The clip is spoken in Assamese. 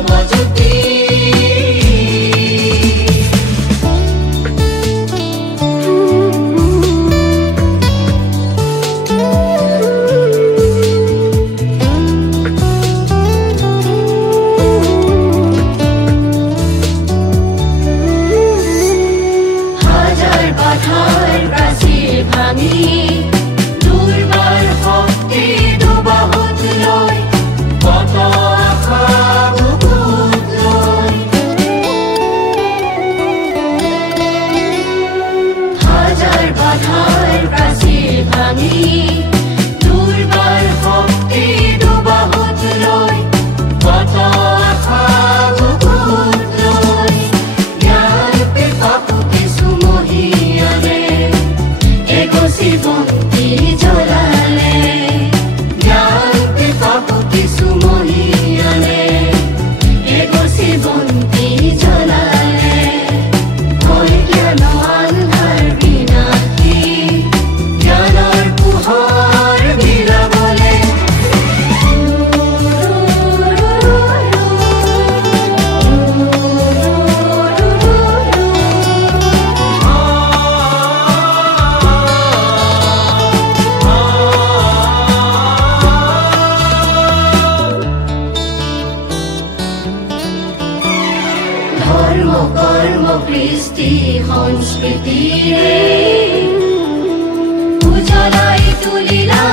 সমজ্যোতি হাজার বাধার প্রাচীর ভাঙি দুর্বার শক্তি দুবাহুত লৈ কত আশা বুকুত লৈ হাজার বাধার প্রাচীর ভাঙি দুর্বার শক্তি দুবাহুত লৈ কত আশা বুকুত লৈ জ্ঞান পিপাসু কিছু মহিয়ানে এগছি বন্তি জ্বলালে জ্ঞান পিপাসু কিছু মহিয়ানে এগছি বন্তি জ্বলালে হৈ জ্ঞান আন্ধাৰ বিনাশী জ্ঞানৰ পোহৰ বিলাবলে ধৰ্ম কৰ্ম কৃষ্টি সংস্কৃতিৰে উজ্বলাই তুলিলা